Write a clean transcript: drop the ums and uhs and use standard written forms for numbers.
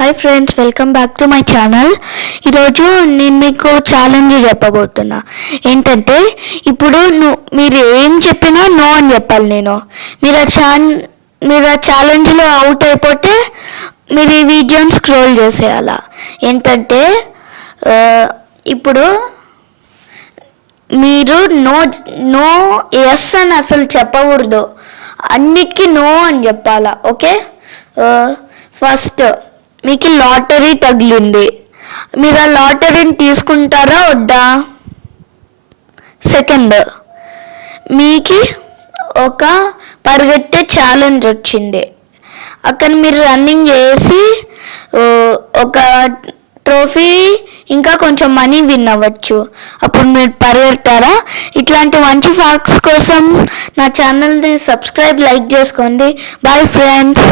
Hi friends, welcome back to my channel. ఈరోజు నేను మీకు ఛాలెంజ్ చెప్పబోతున్నా. ఏంటంటే ఇప్పుడు మీరు ఏం చెప్పినా నో అని చెప్పాలి. మీరు ఆ ఛాలెంజ్లో అవుట్ అయిపోతే మీరు ఈ వీడియోని స్క్రోల్ చేసేయాల. ఏంటంటే ఇప్పుడు మీరు నో ఎస్ అని అసలు చెప్పకూడదు, అన్నిటికీ నో అని చెప్పాలా. ఓకే, ఫస్ట్ మీకు లాటరీ తగిలింది, మీరు ఆ లాటరీని తీసుకుంటారా వద్దా? సెకండ్, మీకు ఒక పరిగెత్తే ఛాలెంజ్ వచ్చింది, అక్కడ మీరు రన్నింగ్ చేసి ఒక ట్రోఫీ ఇంకా కొంచెం మనీ విన్ అవ్వచ్చు, అప్పుడు మీరు పరిగెడతారా? ఇట్లాంటి మంచి ఫ్యాక్ట్స్ కోసం నా ఛానల్ని సబ్స్క్రైబ్, లైక్ చేసుకోండి. Bye friends.